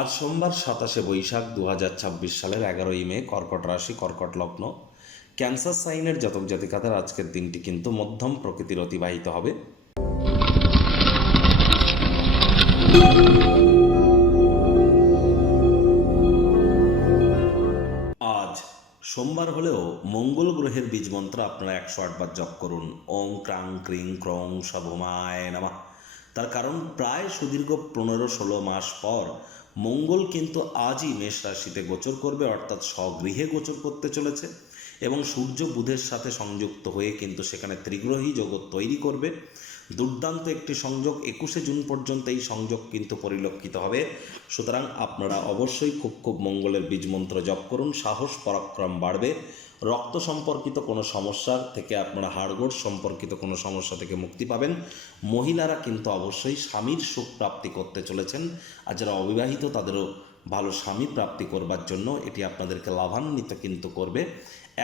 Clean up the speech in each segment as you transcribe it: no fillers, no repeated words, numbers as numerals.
আজ সোমবার 27 বৈশাখ 2026 সালের 11ই মে, কর্কট রাশি, কর্কট লগ্ন, ক্যান্সার সাইনের জাতক জাতিকাদের আজকের দিনটি কিন্তু মধ্যম প্রকৃতির অতিবাহিত হবে। আজ সোমবার হলেও মঙ্গল গ্রহের বীজ মন্ত্র আপনারা 108 বার জপ করুন। ওং ক্রাং ক্রিং ক্রং সভমায় নমঃ। তার কারণ প্রায় সুদীর্ঘ 15-16 মাস পর মঙ্গল কিন্তু আজই মেষ রাশিতে গোচর করবে, অর্থাৎ স্বগৃহে গোচর করতে চলেছে এবং সূর্য বুধের সাথে সংযুক্ত হয়ে কিন্তু সেখানে ত্রিগ্রহী জগৎ তৈরি করবে। দুর্দান্ত একটি সংযোগ, 21শে জুন পর্যন্ত এই সংযোগ কিন্তু পরিলক্ষিত হবে। সুতরাং আপনারা অবশ্যই খুব মঙ্গলের বীজ মন্ত্র জপ করুন, সাহস পরাক্রম বাড়বে। রক্ত সম্পর্কিত কোনো সমস্যার থেকে আপনারা, হাড়গোড় সম্পর্কিত কোনো সমস্যা থেকে মুক্তি পাবেন। মহিলারা কিন্তু অবশ্যই স্বামীর সুখ প্রাপ্তি করতে চলেছেন, আর যারা অবিবাহিত তাদেরও ভালো স্বামী প্রাপ্তি করবার জন্য এটি আপনাদেরকে লাভান্বিত কিন্তু করবে।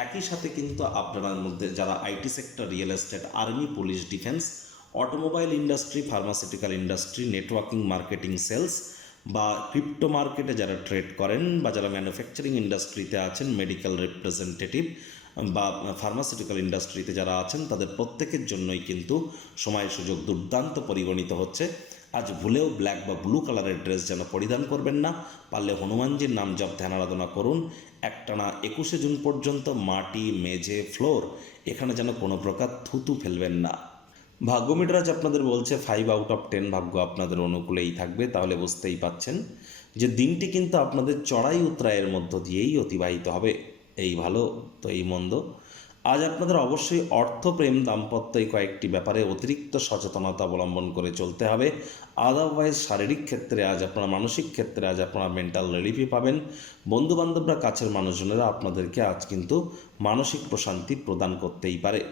একই সাথে কিন্তু আপনার মধ্যে যারা IT sector, real estate, army, police, defence, automobile industry, pharmaceutical industry, networking, marketing, sales বা ক্রিপ্টো মার্কেটে যারা ট্রেড করেন বা যারা ম্যানুফ্যাকচারিং ইন্ডাস্ট্রিতে আছেন, মেডিকেল রিপ্রেজেন্টেটিভ বা ফার্মাসিউটিক্যাল ইন্ডাস্ট্রিতে যারা আছেন, তাদের প্রত্যেকের জন্যই কিন্তু সময় সুযোগ দুর্দান্ত পরিগণিত হচ্ছে। আজ ভুলেও ব্ল্যাক বা ব্লু কালারের ড্রেস যেন পরিধান করবেন না। পারলে হনুমানজির নাম জপ ধ্যান আরাধনা করুন। একটানা 21শে জুন পর্যন্ত মাটি, মেঝে, ফ্লোর এখানে যেন কোনো প্রকার থুতু ফেলবেন না। ভাগ্য মিটার আজ আপনাদের বলছে 5/10 ভাগ্য আপনাদের অনুকূলেই থাকবে। তাহলে বুঝতেই পাচ্ছেন যে দিনটি কিন্তু আপনাদের চড়াই উতরাইয়ের মধ্য দিয়েই অতিবাহিত হবে। এই ভালো তো এই মন্দ। আজ আপনাদের অবশ্যই অর্থ, প্রেম, দাম্পত্য এই কয়েকটি ব্যাপারে অতিরিক্ত সচেতনতা অবলম্বন করে চলতে হবে। আদারওয়াইজ শারীরিক ক্ষেত্রে আজ আপনারা, মানসিক ক্ষেত্রে আজ আপনারা মেন্টাল রিলিফই পাবেন। বন্ধুবান্ধবরা, কাছের মানুষজনেরা আপনাদেরকে আজ কিন্তু মানসিক প্রশান্তি প্রদান করতেই পারে।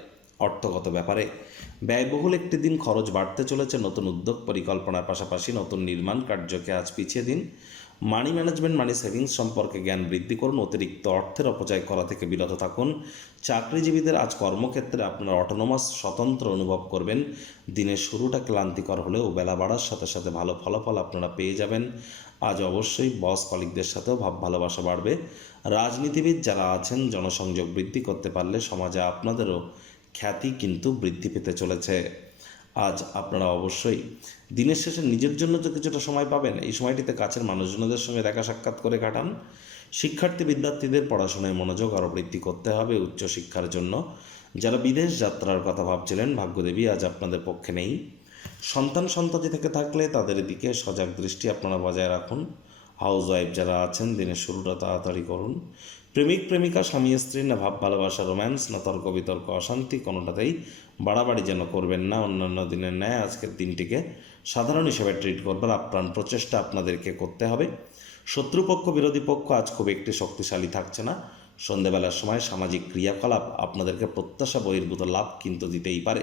অর্থগত ব্যাপারে ব্যয়বহুল একটি দিন, খরচ বাড়তে চলেছে। নতুন উদ্যোগ পরিকল্পনার পাশাপাশি নতুন নির্মাণ কার্যকে আজ পিছিয়ে দিন। মানি ম্যানেজমেন্ট, মানি সেভিংস সম্পর্কে জ্ঞান বৃদ্ধি করুন। অতিরিক্ত অর্থের অপচয় করা থেকে বিরত থাকুন। চাকরিজীবীদের আজ কর্মক্ষেত্রে আপনারা অটোনোমাস, স্বতন্ত্র অনুভব করবেন। দিনের শুরুটা ক্লান্তিকর হলেও বেলা বাড়ার সাথে সাথে ভালো ফলাফল আপনারা পেয়ে যাবেন। আজ অবশ্যই বস কলিগদের সাথেও ভাব ভালোবাসা বাড়বে। রাজনীতিবিদ যারা আছেন, জনসংযোগ বৃদ্ধি করতে পারলে সমাজে আপনাদেরও খ্যাতি কিন্তু বৃদ্ধি পেতে চলেছে। আজ আপনারা অবশ্যই দিনের শেষে নিজের জন্য তো কিছুটা সময় পাবেন। এই সময়টিতে কাছের মানুষজনদের সঙ্গে দেখা সাক্ষাৎ করে কাটান। শিক্ষার্থী বিদ্যার্থীদের পড়াশোনায় মনোযোগ আরও বৃদ্ধি করতে হবে উচ্চশিক্ষার জন্য। যারা বিদেশ যাত্রার কথা ভাবছিলেন, ভাগ্যদেবী আজ আপনাদের পক্ষে নেই। সন্ততি থেকে থাকলে তাদের দিকে সজাগ দৃষ্টি আপনারা বজায় রাখুন। হাউস ওয়াইফ যারা আছেন, দিনের শুরুটা তাড়াতাড়ি করুন। প্রেমিক প্রেমিকা, স্বামী স্ত্রী, না ভাব ভালোবাসা, রোম্যান্স, না তর্ক বিতর্ক, অশান্তি, কোনোটাতেই বাড়াবাড়ি যেন করবেন না। অন্যান্য দিনের ন্যায় আজকের দিনটিকে সাধারণ হিসেবে ট্রিট করবার আপ্রাণ প্রচেষ্টা আপনাদেরকে করতে হবে। শত্রুপক্ষ, বিরোধী পক্ষ আজ খুব একটি শক্তিশালী থাকছে না। সন্ধেবেলার সময় সামাজিক ক্রিয়াকলাপ আপনাদেরকে প্রত্যাশা বহির্ভূত লাভ কিন্তু দিতেই পারে।